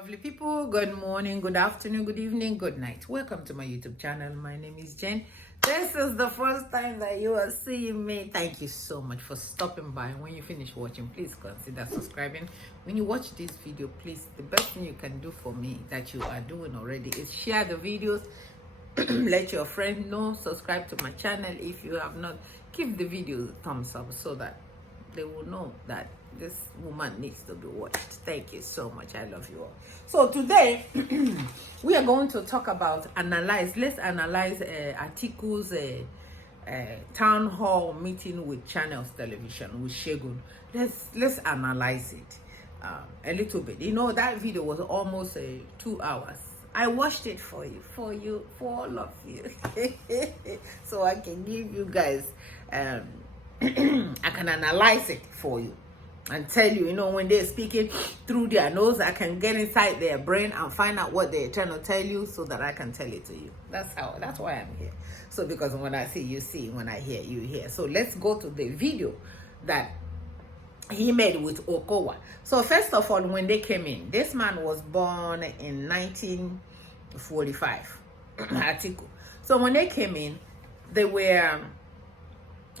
Lovely people, good morning, good afternoon, good evening, good night. Welcome to my YouTube channel. My name is Jen. This is the first time that you are seeing me. Thank you so much for stopping by. When you finish watching, please consider subscribing. When you watch this video, please, the best thing you can do for me that you are doing already is share the videos. Let your friends know. Subscribe to my channel if you have not. Give the video a thumbs up so that they will know that this woman needs to be watched. Thank you so much. I love you all. So today we are going to talk about let's analyze ATIKU's town hall meeting with Channels Television with Shegun. Let's analyze it a little bit. You know, that video was almost 2 hours. I watched it for all of you so I can give you guys I can analyze it for you and tell you, when they're speaking through their nose, I can get inside their brain and find out what they're trying to tell you so that I can tell it to you. That's why I'm here. So because when I see, you see. When I hear, you hear. So let's go to the video that he made with Okowa. So first of all, when they came in, this man was born in 1945, Atiku. So when they came in, they were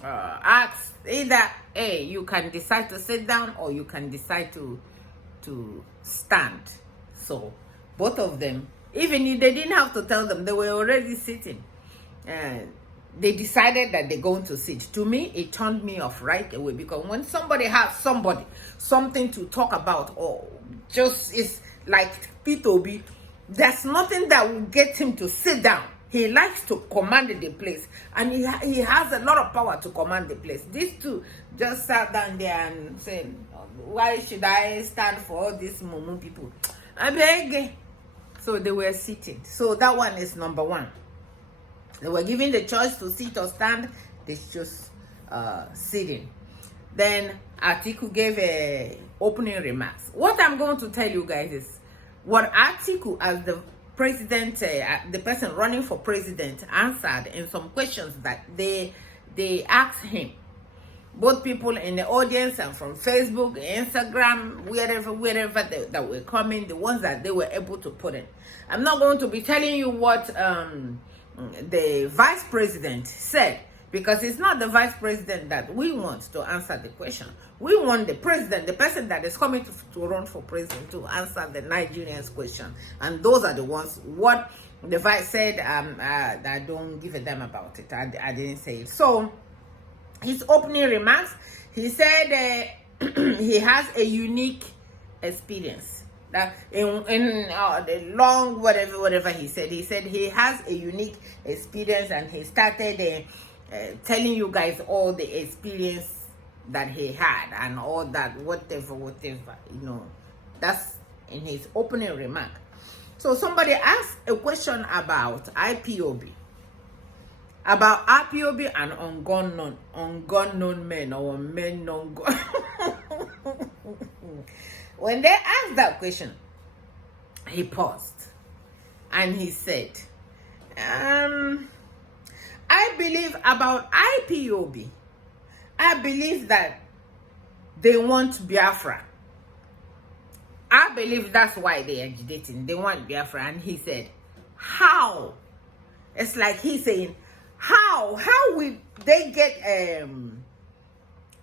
asked either you can decide to sit down or you can decide to stand. So both of them, even if they didn't have to tell them, they were already sitting, and they decided that they're going to sit. To me, it turned me off right away, because when somebody has something to talk about, or just is like P2B, there's nothing that will get him to sit down. He likes to command the place, and he has a lot of power to command the place. These two just sat down there and said, why should I stand for all these Mumu people? I beg. So they were sitting. So that one is number one. They were given the choice to sit or stand. They just sitting. Then Atiku gave a opening remarks. What I'm going to tell you guys is what Atiku, as the president, the person running for president, answered in some questions that they asked him. Both people in the audience and from Facebook, Instagram, wherever that were coming, the ones that they were able to put in. I'm not going to be telling you what the vice president said, because it's not the vice president that we want to answer the question. We want the president, the person that is coming to run for president, to answer the Nigerians' question. And those are the ones, what the vice said, I don't give a damn about it. I didn't say it. So, his opening remarks, he said he has a unique experience. That in the long whatever he said he has a unique experience, and he started telling you guys all the experience that he had and all that, whatever, that's in his opening remark. So somebody asked a question about IPOB, and ungun men, or men non-gun. When they asked that question, he paused and he said, I believe about IPOB, I believe that they want Biafra. I believe that's why they're agitating. They want Biafra. And he said, how? It's like he's saying, how will they get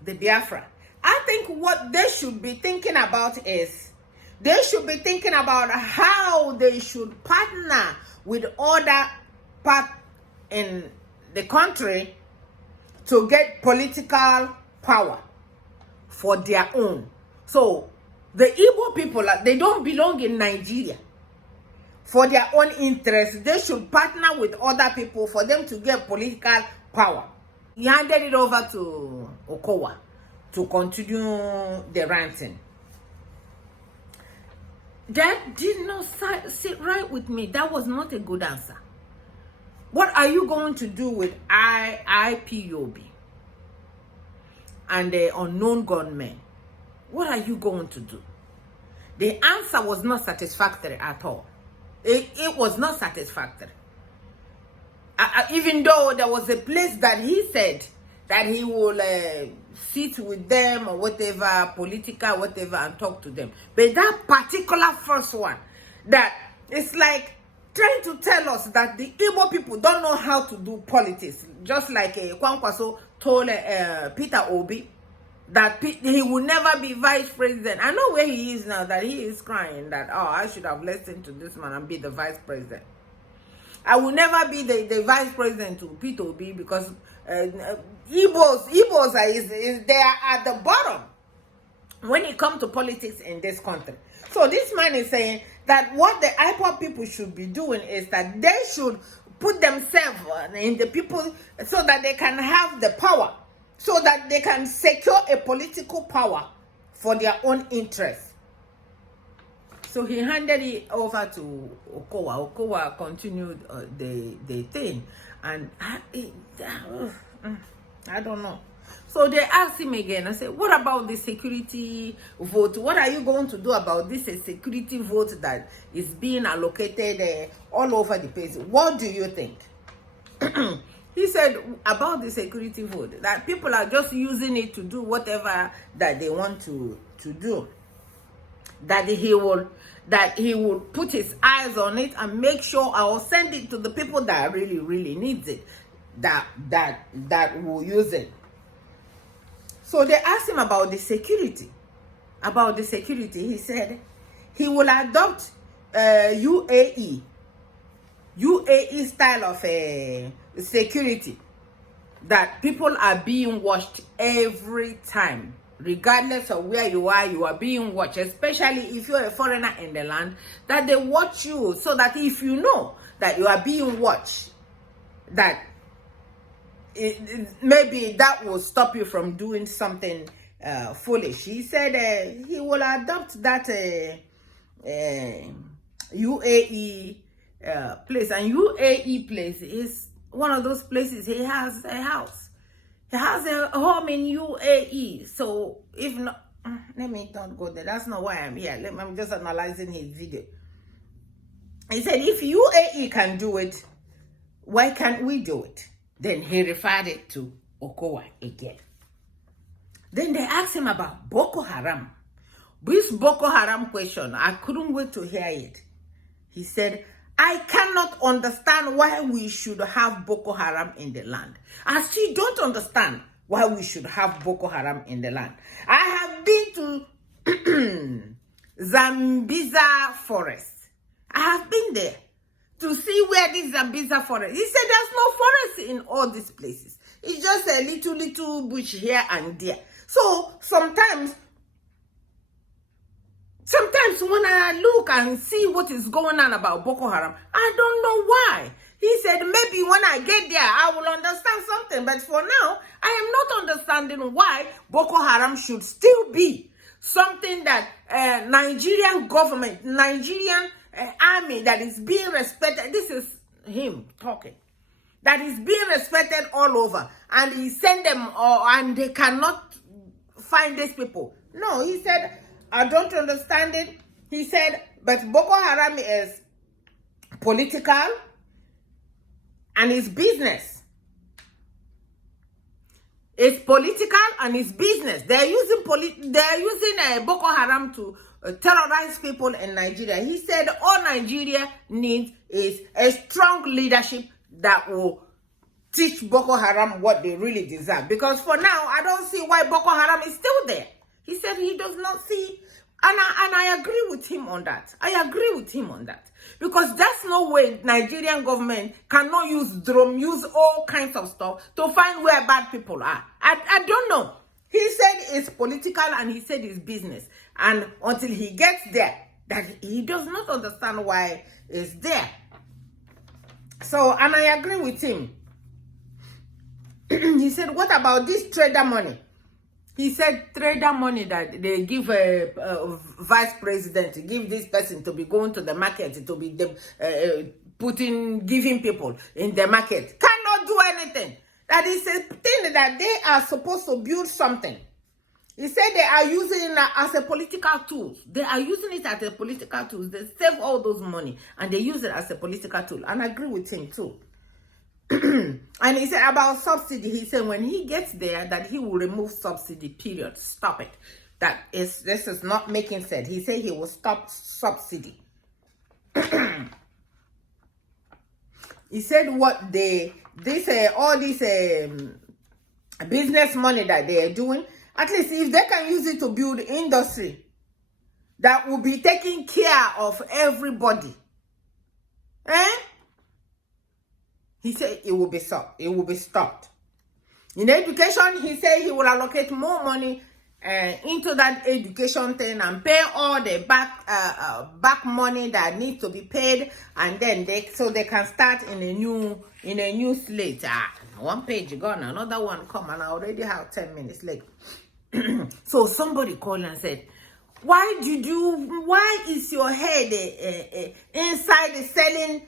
the Biafra? I think what they should be thinking about is, they should be thinking about how they should partner with other parts in the country to get political power for their own. So the Igbo people, they don't belong in Nigeria. For their own interests, they should partner with other people for them to get political power. He handed it over to Okowa to continue the ranting. That did not sit right with me. That was not a good answer. What are you going to do with IPOB and the unknown gunmen? What are you going to do? The answer was not satisfactory at all. It was not satisfactory. Even though there was a place that he said that he will sit with them or whatever, political, whatever, and talk to them. But that particular first one, that it's like trying to tell us that the Igbo people don't know how to do politics. Just like Kwankwaso told Peter Obi that he will never be vice president. I know where he is now, that he is crying that, oh, I should have listened to this man and be the vice president. I will never be the vice president to Peter Obi, because Igbos are they are at the bottom when it comes to politics in this country. So this man is saying that what the IPOB people should be doing is that they should put themselves in the people so that they can have the power, so that they can secure a political power for their own interests. So he handed it over to Okowa. Okowa continued the thing, and I don't know. So they asked him again. I said, what about the security vote? What are you going to do about this security vote that is being allocated all over the place? What do you think? He said about the security vote, that people are just using it to do whatever that they want to do. That he will put his eyes on it and make sure I will send it to the people that really, really needs it, that will use it. So they asked him about the security. He said he will adopt UAE style of security, that people are being watched every time. Regardless of where you are being watched, especially if you're a foreigner in the land, that they watch you, so that if you know that you are being watched, that maybe that will stop you from doing something foolish. He said he will adopt that UAE place, and UAE place is one of those places. He has a house. He has a home in UAE. So if not, let me not go there. That's not why I'm here. I'm just analyzing his video. He said, if UAE can do it, why can't we do it? Then he referred it to Okowa again. Then they asked him about Boko Haram. This Boko Haram question, I couldn't wait to hear it. He said, I cannot understand why we should have Boko Haram in the land. I still don't understand why we should have Boko Haram in the land. I have been to Zambiza forest. I have been there to see where this Zambiza forest. He said there's no forest in all these places. It's just a little bush here and there. So sometimes when I look and see what is going on about Boko Haram, I don't know why. He said maybe when I get there, I will understand something. But for now, I am not understanding why Boko Haram should still be something that Nigerian government, Nigerian army that is being respected. This is him talking. That is being respected all over. And he sent them, and they cannot find these people. No, he said, I don't understand it. He said, but Boko Haram is political and it's business. It's political and it's business. They're using Boko Haram to terrorize people in Nigeria. He said all Nigeria needs is a strong leadership that will teach Boko Haram what they really deserve. Because for now, I don't see why Boko Haram is still there. He said he does not see, and I agree with him on that. I agree with him on that. Because that's no way Nigerian government cannot use drone, use all kinds of stuff to find where bad people are. I don't know. He said it's political and he said it's business. And until he gets there, that he does not understand why it's there. So, and I agree with him. He said, what about this trader money? He said trader money that they give a vice president, to give this person to be going to the market, to be giving people in the market. Cannot do anything. That is a thing that they are supposed to build something. He said they are using it as a political tool. They are using it as a political tool. They save all those money and they use it as a political tool. And I agree with him too. And he said about subsidy, he said when he gets there that he will remove subsidy, period. Stop it. This is not making sense. He said he will stop subsidy. He said what all this business money that they are doing, at least if they can use it to build industry that will be taking care of everybody, he said it will be stopped. It will be stopped. In education, he said he will allocate more money into that education thing and pay all the back money that needs to be paid, and then they can start in a new slate. One page gone, another one come, and I already have 10 minutes late. So somebody called and said, why is your head inside the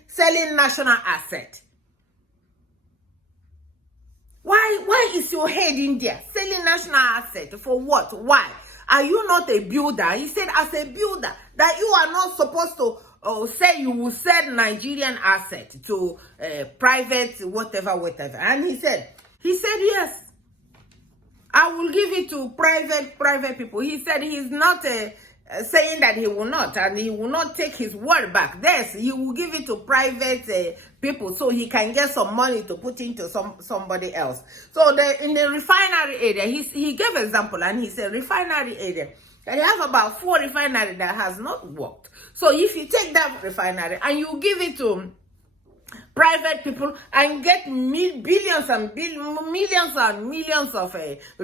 selling national asset? Why is your head in there selling national asset? For what? Why? Are you not a builder? He said, as a builder, that you are not supposed to say you will sell Nigerian asset to private whatever. And he said yes, I will give it to private people. He said he's not saying that he will not, and he will not take his word back. Yes, he will give it to private people so he can get some money to put into somebody else. So in the refinery area, he gave example, and he said refinery area, they have about 4 refineries that has not worked. So if you take that refinery and you give it to private people and get billions and millions and millions of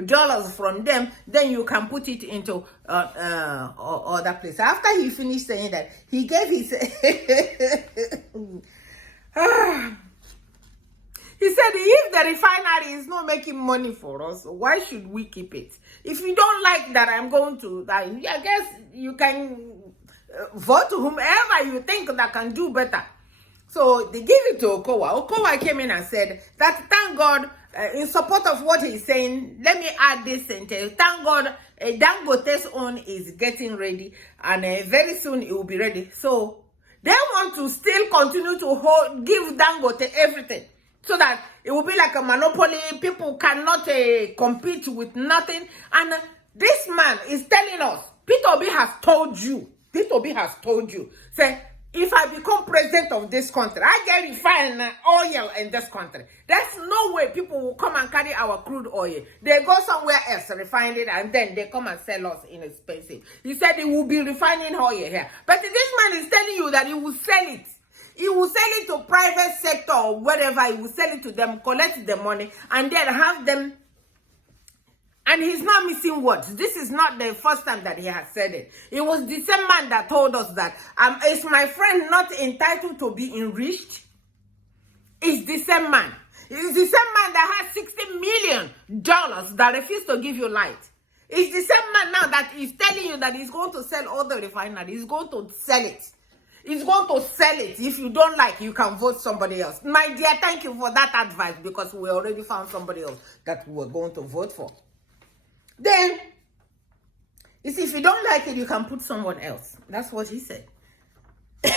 dollars from them, then you can put it into other places. After he finished saying that, he gave his he said, if the refinery is not making money for us, why should we keep it? If you don't like that, I guess you can vote whomever you think that can do better. So they gave it to Okowa. Okowa came in and said that, thank God, in support of what he's saying, let me add this sentence. Thank God, Dangote's own is getting ready, and very soon it will be ready. So they want to still continue to give Dangote everything, so that it will be like a monopoly. People cannot compete with nothing. And this man is telling us, Peter Obi has told you, say, if I become president of this country, I get refined oil in this country. There's no way people will come and carry our crude oil. They go somewhere else, refine it, and then they come and sell us inexpensive. He said he will be refining oil here. But this man is telling you that he will sell it. He will sell it to private sector or whatever. He will sell it to them, collect the money, and then have them. And he's not missing words. This is not the first time that he has said it. It was the same man that told us that, is my friend not entitled to be enriched? It's the same man. It's the same man that has $60 million that refused to give you light. It's the same man now that is telling you that he's going to sell all the refinery. He's going to sell it. He's going to sell it. If you don't like, you can vote somebody else. My dear, thank you for that advice, because we already found somebody else that we're going to vote for. Then, you see, if you don't like it, you can put someone else. That's what he said.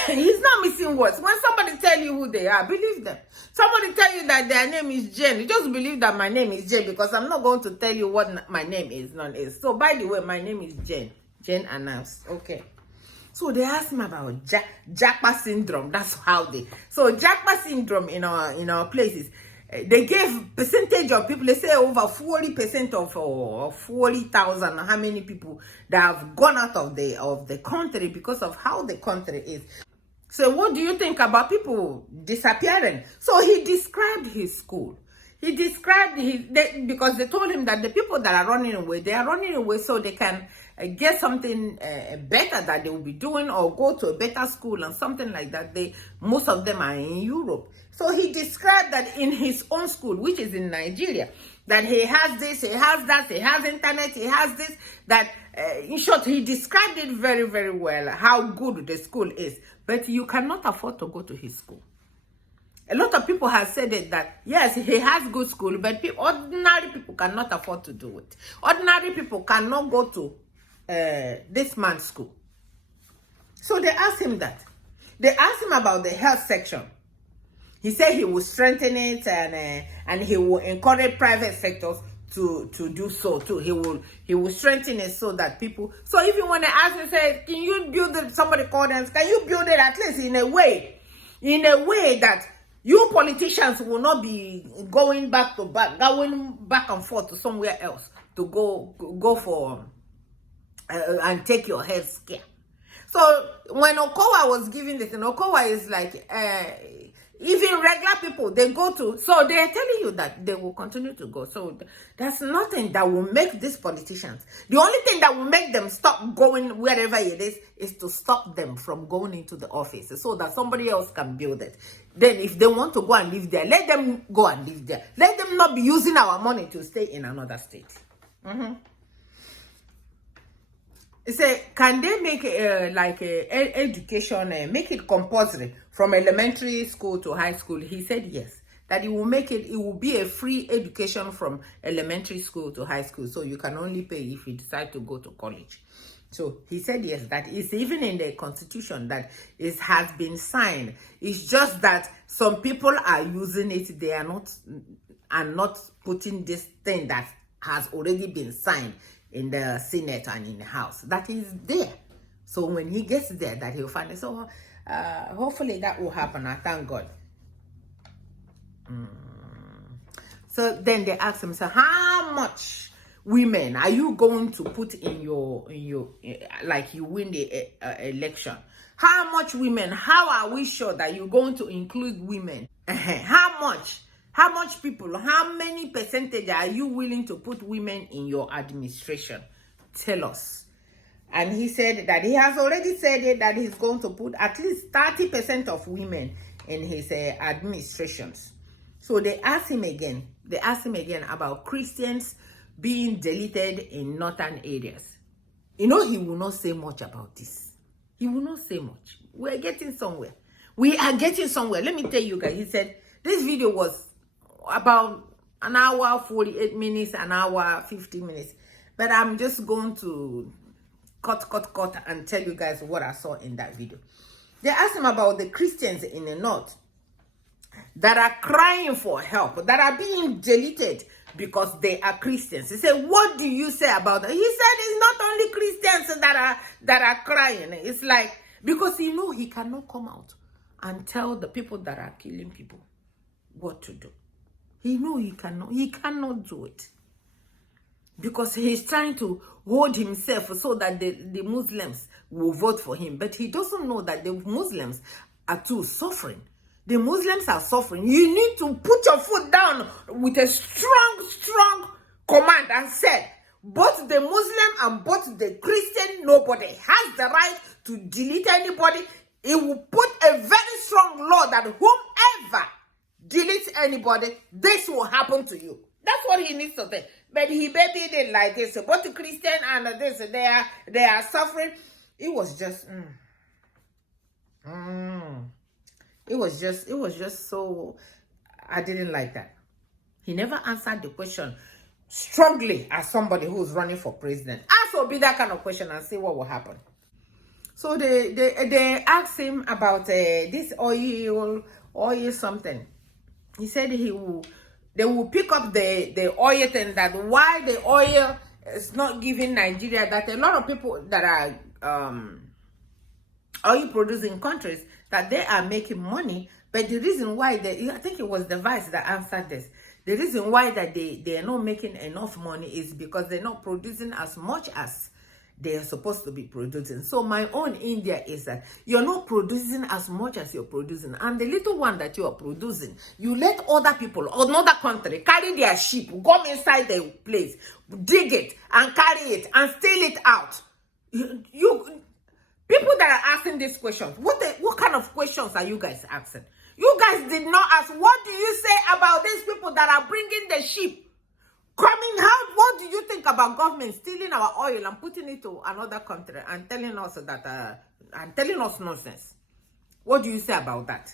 He's not missing words. When somebody tell you who they are, believe them. Somebody tell you that their name is Jane, you just believe that my name is Jane, because I'm not going to tell you what my name is, none is. So, by the way, my name is Jane. Jane announced. Okay. So they asked me about Japa syndrome. That's how So Japa syndrome in our places, they gave percentage of people. They say over 40% of 40,000. How many people that have gone out of the country because of how the country is. So what do you think about people disappearing? So he described his school. He described because they told him that the people that are running away, they are running away so they can get something better that they will be doing, or go to a better school and something like that. Most of them are in Europe. So he described that in his own school, which is in Nigeria, that he has this, he has that, he has internet, he has this, that in short, he described it very, very well, how good the school is. But you cannot afford to go to his school. A lot of people have said it, that yes, he has good school, but ordinary people cannot afford to do it. Ordinary people cannot go to this man's school. So they asked him that. They asked him about the health section. He said he will strengthen it, and he will encourage private sectors to do so too. He will strengthen it so that people. So even when they ask me, say, can you build it? Somebody called them, can you build it at least in a way that you politicians will not be going back and forth to somewhere else to go for and take your health scare. So when Okowa was giving this, and Okowa is like, even regular people, they go to, so they're telling you that they will continue to go. So there's nothing that will make these politicians, the only thing that will make them stop going wherever it is to stop them from going into the office so that somebody else can build it. Then if they want to go and live there, let them go and live there. Let them not be using our money to stay in another state. He said, can they make education, make it compulsory from elementary school to high school? He said yes, that it will be a free education from elementary school to high school. So you can only pay if you decide to go to college. So he said yes, that is even in the constitution that it has been signed. It's just that some people are using it. They are not putting this thing that has already been signed in the Senate and in the House. That is there. So when he gets there, that he'll find it. So hopefully that will happen. I thank God. So then they asked him, so how much women are you going to put in your like you win the election? How much women? How are we sure that you're going to include women? How much? How much people, how many percentage are you willing to put women in your administration? Tell us. And he said that he has already said it, that he's going to put at least 30% of women in his administrations. So they asked him again. They asked him again about Christians being deleted in northern areas. You know, he will not say much about this. He will not say much. We're getting somewhere. We are getting somewhere. Let me tell you guys. He said this video was about an hour 48 minutes, an hour 50 minutes, but I'm just going to cut and tell you guys what I saw in that video. They asked him about the Christians in the north that are crying for help, that are being deleted because they are Christians. He said, what do you say about that? He said it's not only Christians that are crying. It's like, because he cannot come out and tell the people that are killing people what to do. He cannot do it. Because he's trying to hold himself so that the Muslims will vote for him. But he doesn't know that the Muslims are too suffering. The Muslims are suffering. You need to put your foot down with a strong command and say, both the Muslim and both the Christian, nobody has the right to delete anybody. It will put a very strong law that whomever delete anybody, this will happen to you. That's what he needs to say. But he baby did like this. Both the Christian and this, they are suffering. It was just it was just so, I didn't like that. He never answered the question strongly as somebody who's running for president. Ask Obi that kind of question and see what will happen. So they asked him about this oil something. He said they will pick up the oil thing, that why the oil is not giving Nigeria, that a lot of people that are oil producing countries, that they are making money, but the reason why I think it was the vice that answered this. The reason why that they are not making enough money is because they're not producing as much as they are supposed to be producing. So my own India is that you're not producing as much as you're producing, and the little one that you are producing, you let other people, another country, carry their sheep, come inside the place, dig it and carry it and steal it out. People that are asking these questions, what kind of questions are you guys asking? You guys did not ask, what do you say about these people that are bringing the sheep coming out? What do you think about government stealing our oil and putting it to another country and telling us that and telling us nonsense? What do you say about that?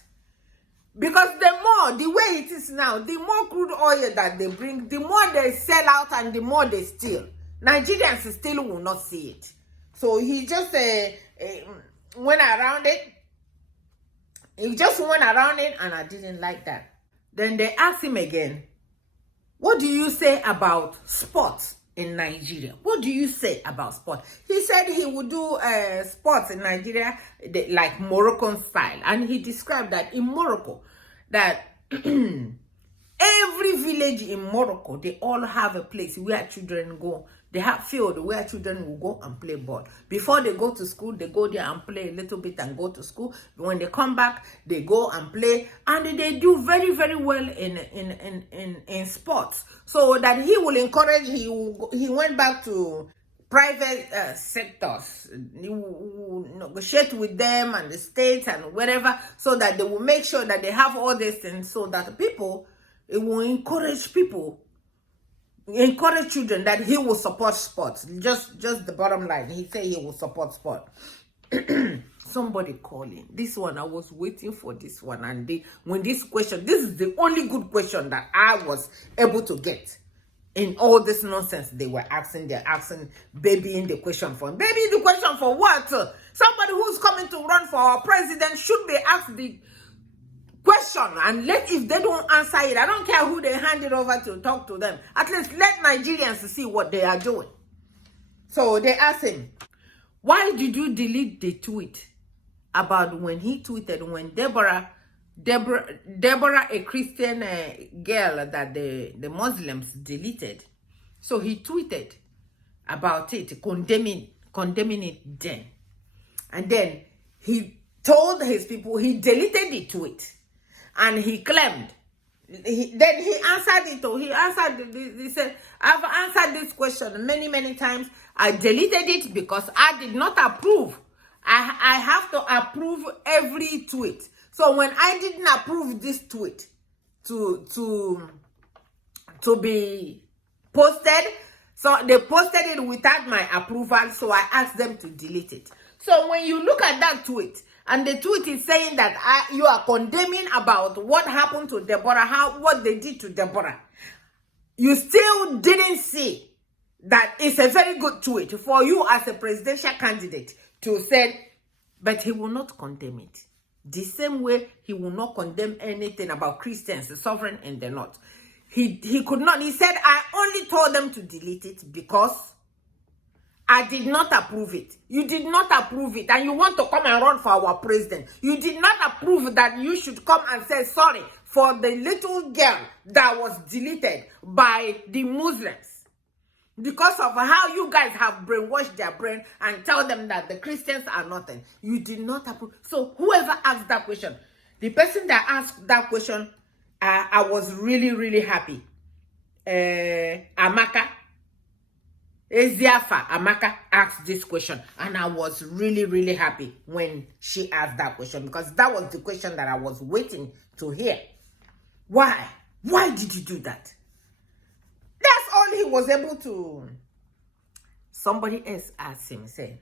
Because the way it is now, the more crude oil that they bring, the more they sell out and the more they steal. Nigerians still will not see it. So he just went around it He just went around it, and I didn't like that. Then they asked him again, what do you say about sports in Nigeria? What do you say about sports? He said he would do sports in Nigeria like Moroccan style. And he described that in Morocco, that every village in Morocco, they all have a place where children go. They have field where children will go and play ball. Before they go to school, they go there and play a little bit and go to school. When they come back, they go and play. And they do very, very well in sports. So that he will encourage, he went back to private sectors. He will negotiate with them and the states and whatever, so that they will make sure that they have all these things, so that people, it will encourage people, encourage children, that he will support sports. Just the bottom line, he said he will support sport. Somebody calling this one. I was waiting for this one, and when this question, this is the only good question that I was able to get in all this nonsense they were asking. They're asking, babying the question for what? Somebody who's coming to run for our president should be asked the question, and if they don't answer it, I don't care who they hand it over to, talk to them. At least let Nigerians see what they are doing. So they asked him, why did you delete the tweet about when he tweeted when Deborah, a Christian girl that the Muslims deleted? So he tweeted about it, condemning it then. And then he told his people he deleted the tweet. And he claimed, then he answered it. He said, I've answered this question many, many times. I deleted it because I did not approve. I have to approve every tweet. So when I didn't approve this tweet to be posted, so they posted it without my approval, so I asked them to delete it. So when you look at that tweet, and the tweet is saying that you are condemning about what happened to Deborah, what they did to Deborah, you still didn't see that it's a very good tweet for you as a presidential candidate to say, but he will not condemn it. The same way he will not condemn anything about Christians, the sovereign in the north. He could not. He said, I only told them to delete it because I did not approve it. You did not approve it, and you want to come and run for our president. You did not approve that you should come and say sorry for the little girl that was deleted by the Muslims because of how you guys have brainwashed their brain and tell them that the Christians are nothing. You did not approve. So whoever asked that question, the person that asked that question, I was really, really happy. Amaka asked this question, and I was really, really happy when she asked that question, because that was the question that I was waiting to hear. Why? Why did you do that? That's all he was able to. Somebody else asked him, say,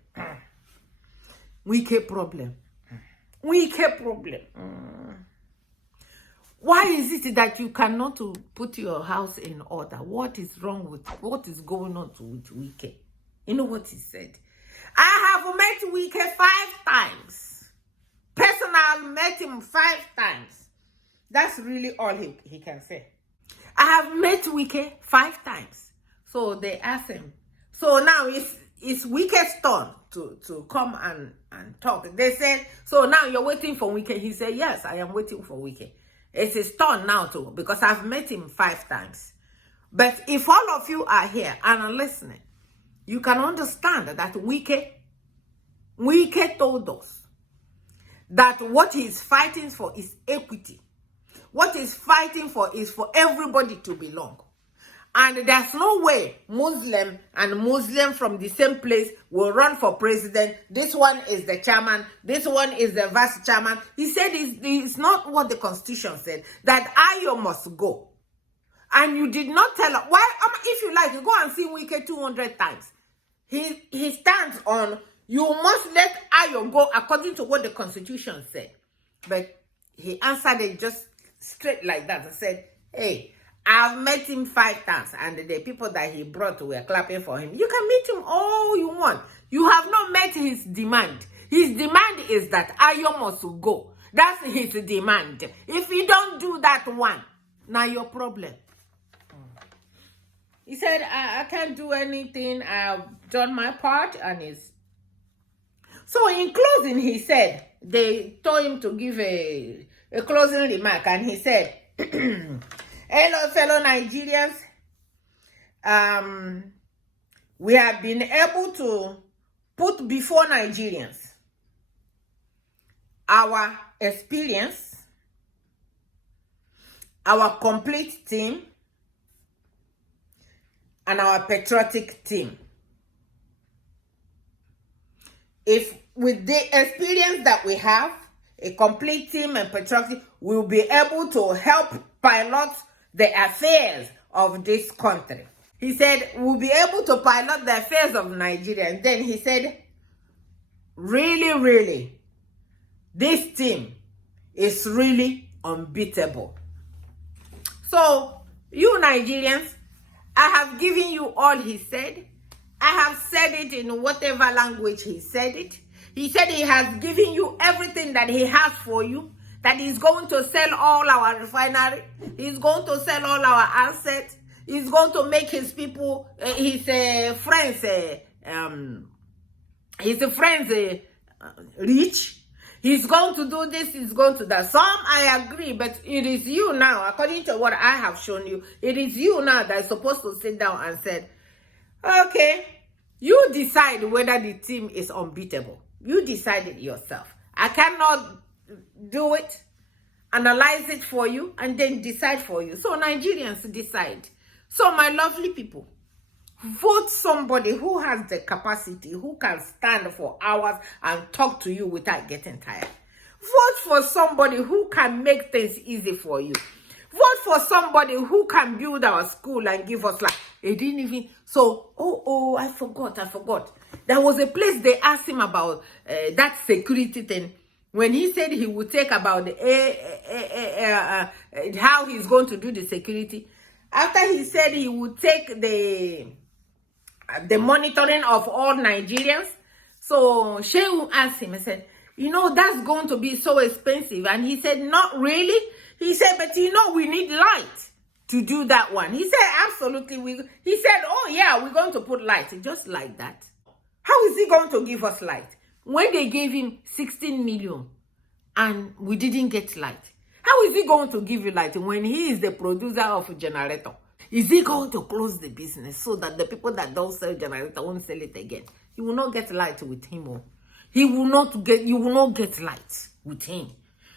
Wike problem. Why is it that you cannot put your house in order? What is wrong with, what is going on with Wike? You know what he said? I have met Wike 5 times. Personally, met him 5 times. That's really all he can say. I have met Wike 5 times. So they asked him. So now it's Wike's turn to come and talk. They said, so now you're waiting for Wike. He said, yes, I am waiting for Wike. It's his turn now too, because I've met him 5 times. But if all of you are here and are listening, you can understand that Wike told us that what he's fighting for is equity. What he's fighting for is for everybody to belong. And there's no way Muslim and Muslim from the same place will run for president. This one is the chairman. This one is the vice chairman. He said it's not what the constitution said, that Ayo must go. And you did not tell her. Why? If you like, you go and see Wike 200 times. He stands on, you must let Ayo go according to what the constitution said. But he answered it just straight like that and said, hey, I've met him 5 times, and the people that he brought were clapping for him. You can meet him all you want. You have not met his demand. His demand is that Ayo must go. That's his demand. If you don't do that one, now your problem. He said, I can't do anything. I've done my part, and it's... So in closing, he said, they told him to give a closing remark, and he said, hello, fellow Nigerians. We have been able to put before Nigerians our experience, our complete team, and our patriotic team. If with the experience that we have, a complete team and patriotic, we'll be able to help pilot the affairs of this country. He said, we'll be able to pilot the affairs of Nigeria. And then he said, really, really, this team is really unbeatable. So, you Nigerians, I have given you all he said. I have said it in whatever language he said it. He said he has given you everything that he has for you, that he's going to sell all our refinery. He's going to sell all our assets. He's going to make his people, his friends, rich. He's going to do this, he's going to that. Some, I agree, but it is you now, according to what I have shown you, it is you now that is supposed to sit down and say, okay, you decide whether the team is unbeatable. You decide it yourself. I cannot do it, analyze it for you, and then decide for you. So Nigerians decide. So my lovely people, vote somebody who has the capacity, who can stand for hours and talk to you without getting tired. Vote for somebody who can make things easy for you. Vote for somebody who can build our school and give us like, it didn't even, so, I forgot. There was a place they asked him about that security thing. When he said he would take about how he's going to do the security. After he said he would take the monitoring of all Nigerians. So Shehu asked him, I said, that's going to be so expensive. And he said, not really. He said, but we need light to do that one. He said, absolutely. He said, oh yeah, we're going to put light. Just like that. How is he going to give us light? When they gave him 16 million and we didn't get light. How is he going to give you light when he is the producer of a generator? Is he going to close the business so that the people that don't sell generator won't sell it again? You will not get light with him. You will not get light with him.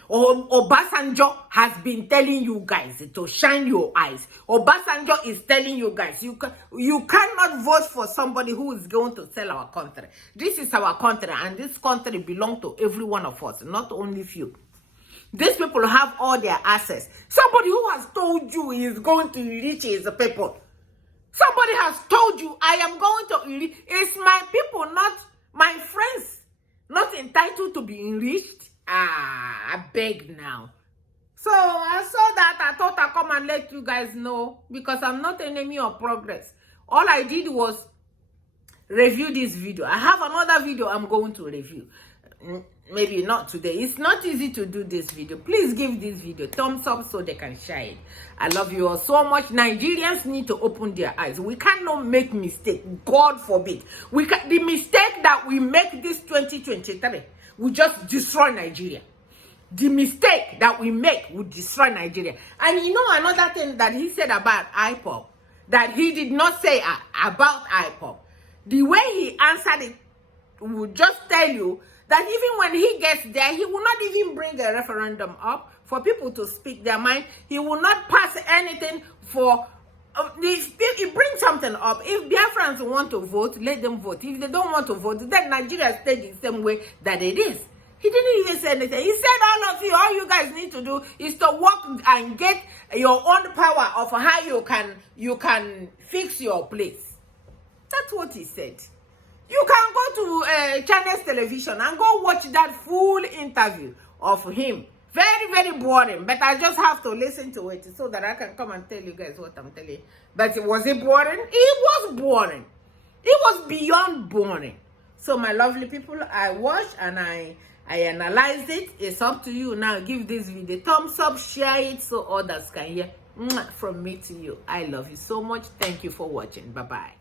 Obasanjo has been telling you guys to shine your eyes. Obasanjo is telling you guys, you cannot vote for somebody who is going to sell our country. This is our country, and this country belongs to every one of us, not only few. These people have all their assets. Somebody who has told you he is going to enrich his people. Somebody has told you, I am going to enrich. It's my people, not my friends, not entitled to be enriched. I beg now. So I saw that. I thought I'd come and let you guys know, because I'm not enemy of progress. All I did was review this video. I have another video I'm going to review. Maybe not today. It's not easy to do this video. Please give this video thumbs up so they can share it. I love you all so much. Nigerians need to open their eyes. We cannot make mistake. God forbid. The mistake that we make this 2023 will just destroy Nigeria. The mistake that we make will destroy Nigeria. And another thing that he said about IPOB, that he did not say about IPOB. The way he answered it will just tell you that even when he gets there, he will not even bring a referendum up for people to speak their mind. He will not pass anything for... If he brings something up, if Biafrans want to vote, let them vote. If they don't want to vote, then Nigeria stays the same way that it is. He didn't even say anything. He said all you guys need to do is to work and get your own power of how you can fix your place. That's what he said. You can go to Channels Television and go watch that full interview of him. Very, very boring, but I just have to listen to it so that I can come and tell you guys what I'm telling you. But was it boring? It was boring. It was beyond boring. So my lovely people, I watched and I analyzed it. It's up to you now. Give this video a thumbs up, share it so others can hear. From me to you. I love you so much. Thank you for watching. Bye bye.